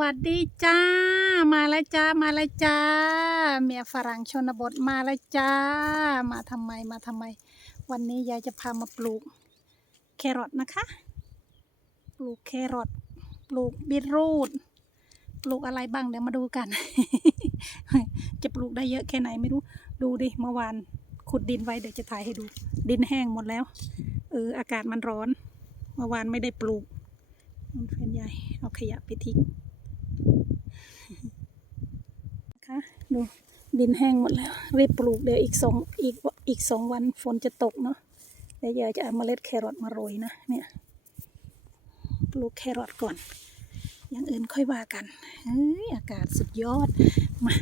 วัสดีจ้า มาแล้วจ้า มาแล้วจ้า เมียฝรั่งชนบทมาแล้วจ้า มาทำไมมาทำไม วันนี้ยายจะพามาปลูก แครอทนะคะ ปลูกแครอทปลูกบีทรูทปลูกอะไรบ้างเดี๋ยวมาดูกัน จะปลูกได้เยอะแค่ไหนไม่รู้ ดูดิเมื่อวานขุดดินไว้เดี๋ยวจะถ่ายให้ดู ดินแห้งหมดแล้วเอออากาศมันร้อน เมื่อวานไม่ได้ปลูกมันแฟนใหญ่เอาขยะไปทิ้ง นะคะ ดูดินแห้งหมดแล้ว รีบปลูกเดี๋ยวอีกสองอีกอีกสองวันฝนจะตกเนาะเดี๋ยวยายจะเอาเมล็ดแครอทมาโรยนะเนี่ยปลูกแครอทก่อน อย่างอื่นค่อยว่ากันเฮ้ยอากาศสุดยอดมา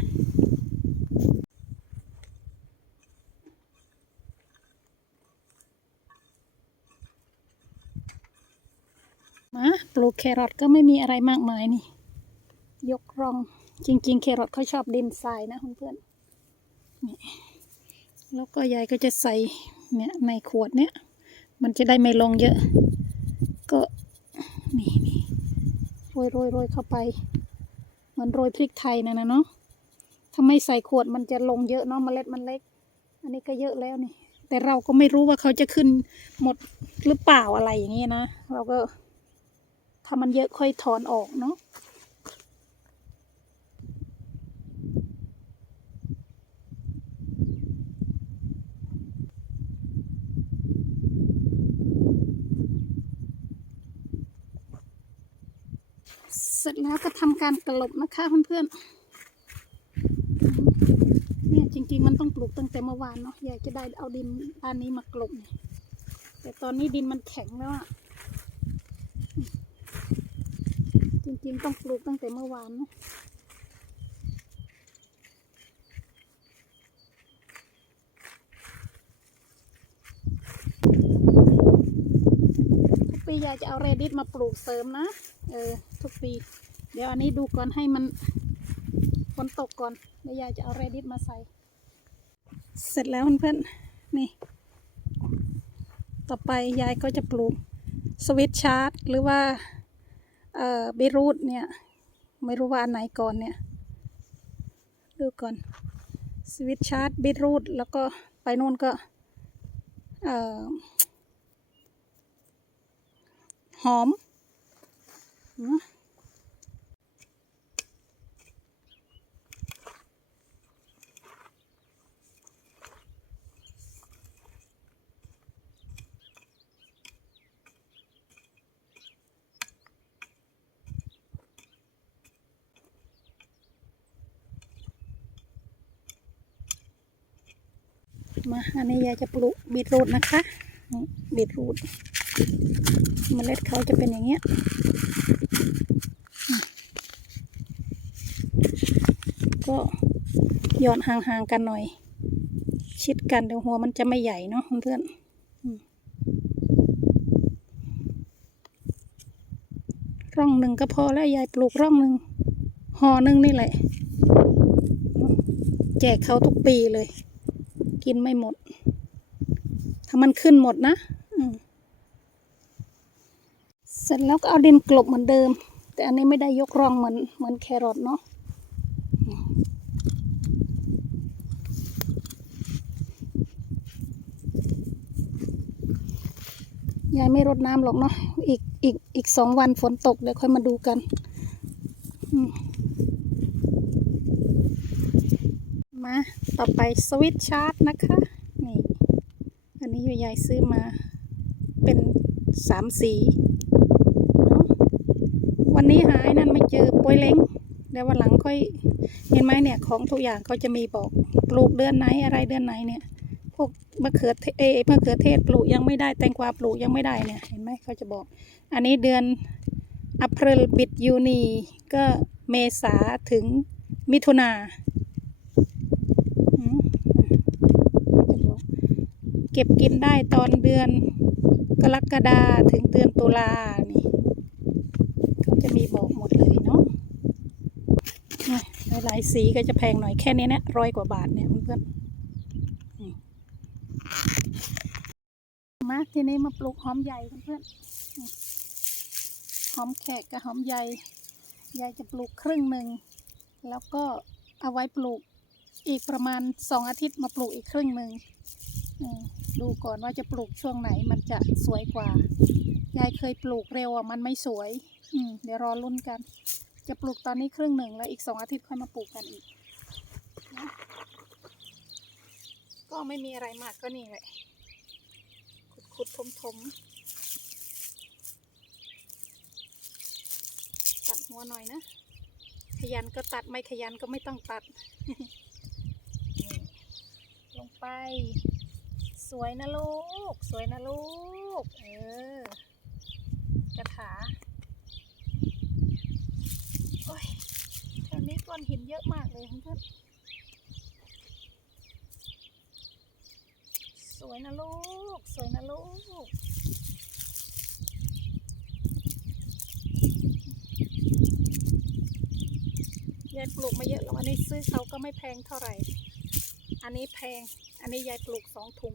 มาปลูกแครอทก็ไม่มีอะไรมากมายนี่ ยกร่อง จริง ๆ แครอทเขาชอบดินทรายนะเพื่อนๆนี่แล้วก็ยายก็จะใส่เนี่ยในขวดเนี่ย มันจะได้ไม่ลงเยอะ ก็นี่นี่โรยโรยโรยเข้าไป เหมือนโรยพริกไทยนะนะเนาะถ้าไม่ใส่ขวดมันจะลงเยอะเนาะเมล็ดมันเล็ก อันนี้ก็เยอะแล้วนี่ แต่เราก็ไม่รู้ว่าเขาจะขึ้นหมดหรือเปล่าอะไรอย่างเงี้นะ เราก็ถ้ามันเยอะค่อยถอนออกเนาะ เสร็จแล้วก็ทำการกลบนะคะเพื่อนๆเนี่ยจริงๆมันต้องปลูกตั้งแต่เมื่อวานเนาะอยากจะได้เอาดินด้านนี้มากลบแต่ตอนนี้ดินมันแข็งแล้วอะจริงๆต้องปลูกตั้งแต่เมื่อวานเนาะทุกปียายจะเอาเรดิสมาปลูกเสริมนะ เออ ทุกปี เดี๋ยวอันนี้ดูก่อนให้มันฝนตกก่อนเดี๋ยวยายจะเอาเรดิสมาใส่ เสร็จแล้วเพื่อนๆนี่ ต่อไปยายก็จะปลูกสวิตชาร์ตหรือว่าเอ่อบรูทเนี่ย ไม่รู้ว่าอันไหนก่อนเนี่ย ดูก่อนสวิตชาร์ตบรูทแล้วก็ไปนู่นก็เอ่อหอม มาอันนี้ยายจะปลูกบีทรูทนะคะบีทรูท เมล็ดเขาจะเป็นอย่างเงี้ยก็หย่อนห่างๆกันหน่อย ชิดกันเดี๋ยวหัวมันจะไม่ใหญ่เนาะเพื่อนร่องหนึ่งก็พอแล้วยายปลูกร่องหนึ่งห่อหนึ่งนี่แหละ แจกเขาทุกปีเลย กินไม่หมด ถ้ามันขึ้นหมดนะ เสร็จแล้วก็เอาดินกลบเหมือนเดิม แต่อันนี้ไม่ได้ยกร่องเหมือนเหมือนแครอทเนาะยายไม่รดน้ำหรอกเนาะอีกอีกอีกสองวันฝนตกเดี๋ยวค่อยมาดูกันมาต่อไปสวิตชาร์จนะคะนี่อันนี้ยายซื้อมาเป็นสามสี วันนี้หายนั่นไม่เจอป่วยเล้งเดี๋ยววันหลังค่อยเห็นไหมเนี่ยของทุกอย่างเขาจะมีบอกปลูกเดือนไหนอะไรเดือนไหนเนี่ย พวกมะเขือเทศเอมะเขือเทศปลูกยังไม่ได้แตงกวาปลูกยังไม่ได้เนี่ยเห็นไหมเขาจะบอก อันนี้เดือนอ p r i l บิดยูนีก็เมษาถึงมิถุนาเก็บกินได้ตอนเดือนกรกฎาถึงเดือนตุลานี่เขา จะมีบอกหมดเลยเนาะนี่หลายสีก็จะแพงหน่อยแค่นี้เนี่ยร้อยกว่าบาทเนี่ยเพื่อนมาทีนี้มาปลูกหอมใหญ่เพื่อนหอมแขกกับหอมใหญ่ยายจะปลูกครึ่งหนึ่งแล้วก็เอาไว้ปลูกอีกประมาณสองอาทิตย์มาปลูกอีกครึ่งหนึ่งอืมดูก่อนว่าจะปลูกช่วงไหนมันจะสวยกว่ายายเคยปลูกเร็วอะมันไม่สวย อืมเดี๋ยวรอลุ้นกัน จะปลูกตอนนี้ครึ่งหนึ่งแล้วอีกสองอาทิตย์ค่อยมาปลูกกันอีกนะก็ไม่มีอะไรมากก็นี่แหละ ขุดขุดทมทมๆตัดหัวหน่อยนะ ขยันก็ตัดไม่ขยันก็ไม่ต้องตัด ลงไป สวยนะลูก สวยนะลูก เออกระถาโอ้ยแถวนี้ก้อนหินเยอะมากเลยเพื่อนสวยนะลูก สวยนะลูกยายปลูกมาเยอะแล้วอันนี้ซื้อเขาก็ไม่แพงเท่าไหร่ อันนี้แพง อันนี้ยายปลูกสองถุง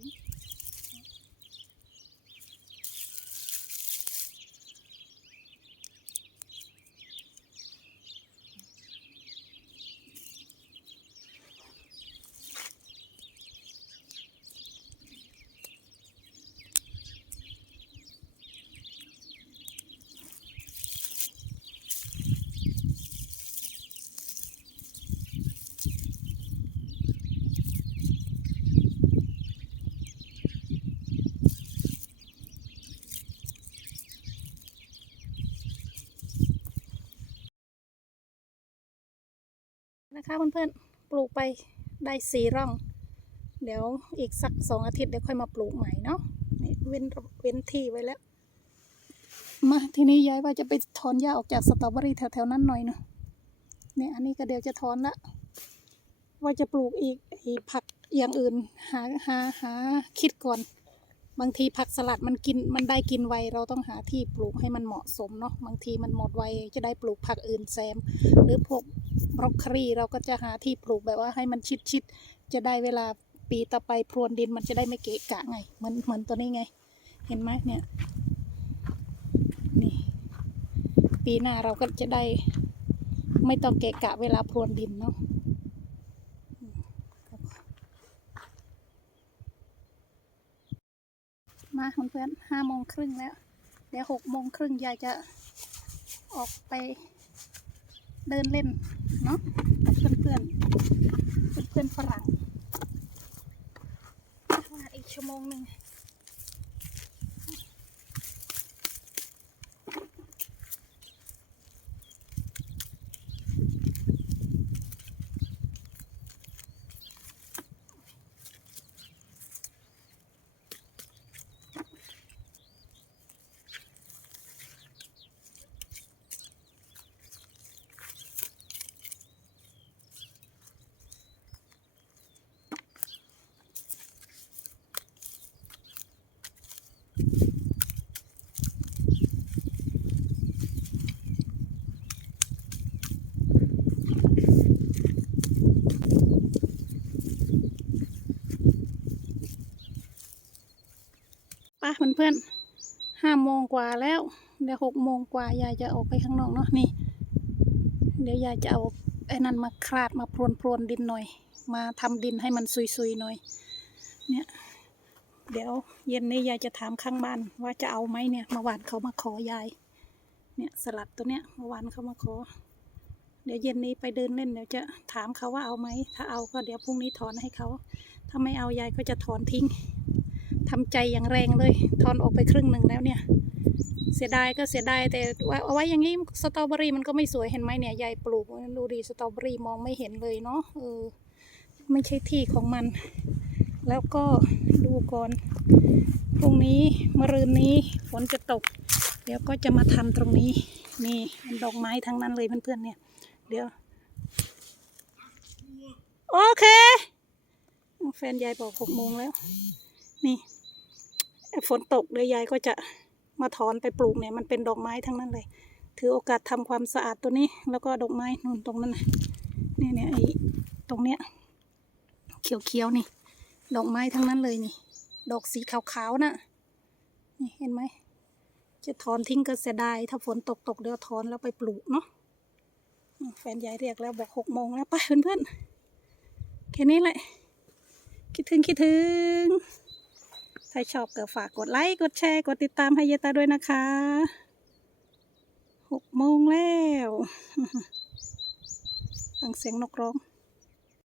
นะคะเพื่อนๆ ปลูกไปได้สี่ร่อง เดี๋ยวอีกสักสองอาทิตย์เดี๋ยวค่อยมาปลูกใหม่เนาะนี่เว้นเว้นที่ไว้แล้ว มาทีนี้ย้ายว่าจะไปถอนหญ้าออกจากสตรอเบอรี่แถวๆนั้นหน่อยเนาะเนี่ยอันนี้ก็เดี๋ยวจะถอนละว่าจะปลูกอีกอ้ผักอย่างอื่นหาหาหาคิดก่อน บางทีผักสลัดมันกินมันได้กินไวเราต้องหาที่ปลูกให้มันเหมาะสมเนาะบางทีมันหมดไวจะได้ปลูกผักอื่นแซม หรือพวกบรอกโคลีเราก็จะหาที่ปลูกแบบว่าให้มันชิดชิดๆจะได้เวลาปีต่อไปพรวนดินมันจะได้ไม่เกะกะไงเหมือนเหมือนตัวนี้ไง เห็นไหมเนี่ยนี่ปีหน้าเราก็จะได้ ไม่ต้องเกะกะเวลาพรวนดินเนาะ มาเพื่อนๆห้าโมงครึ่งแล้ว เดี๋ยวหกโมงครึ่งยายจะออกไปเดินเล่นเนาะกับเพื่อนเพื่อนๆเพื่อนฝรั่งว่าอีกชั่วโมงหนึ่ง ป้าเพื่อนๆห้าโมงกว่าแล้ว เดี๋ยวหกโมงกว่ายายจะออกไปข้างนอกเนาะนี่ เดี๋ยวยายจะเอาไอ้นั่นมาคลาดมาพรวนพรวนดินหน่อย มาทำดินให้มันซุยๆหน่อย เนี่ย เดี๋ยวเย็นนี้ยายจะถามข้างบ้านว่าจะเอาไหมเนี่ยเมื่อวานเขามาขอยาย เนี่ยสลัดตัวเนี้ยเมื่อวานเขามาขอ เดี๋ยวเย็นนี้ไปเดินเล่นเดี๋ยวจะถามเขาว่าเอาไหมถ้าเอาก็เดี๋ยวพรุ่งนี้ถอนให้เขาถ้าไม่เอายายก็จะถอนทิ้งทำใจอย่างแรงเลยถอนออกไปครึ่งหนึ่งแล้วเนี่ย เสียดายก็เสียดายแต่เอาไว้อย่างนี้สตรอเบอรี่มันก็ไม่สวยเห็นไหมเนี่ยยายปลูกดูดีสตรอเบอรี่มองไม่เห็นเลยเนาะเออไม่ใช่ที่ของมัน แล้วก็ดูก่อนพรุ่งนี้มะรืนนี้ฝนจะตก เดี๋ยวก็จะมาทำตรงนี้นี่ดอกไม้ทั้งนั้นเลยเพื่อนๆเนี่ย เดี๋ยว โอเค แฟนยายบอกหกโมงแล้ว นี่ฝนตกเดี๋ยวยายก็จะมาถอนไปปลูกเนี่ยมันเป็นดอกไม้ทั้งนั้นเลย ถือโอกาสทำความสะอาดตัวนี้ แล้วก็ดอกไม้นู่นตรงนั้นนะเนี่ยเนี่ยไอ้ตรงเนี้ยเขียวๆนี่ ดอกไม้ทั้งนั้นเลยนี่ ดอกสีขาวๆน่ะ นี่เห็นไหม จะถอนทิ้งก็เสียดาย ถ้าฝนตกตกเดี๋ยวถอนแล้วไปปลูกเนาะ แฟนยายเรียกแล้วบอกหกโมงแล้วไปเพื่อนๆ แค่นี้แหละ คิดถึงคิดถึง ถ้าชอบก็ฝากกดไลค์ กดแชร์ กดติดตามให้เยตาด้วยนะคะ หกโมงแล้ว ฟังเสียงนกร้อง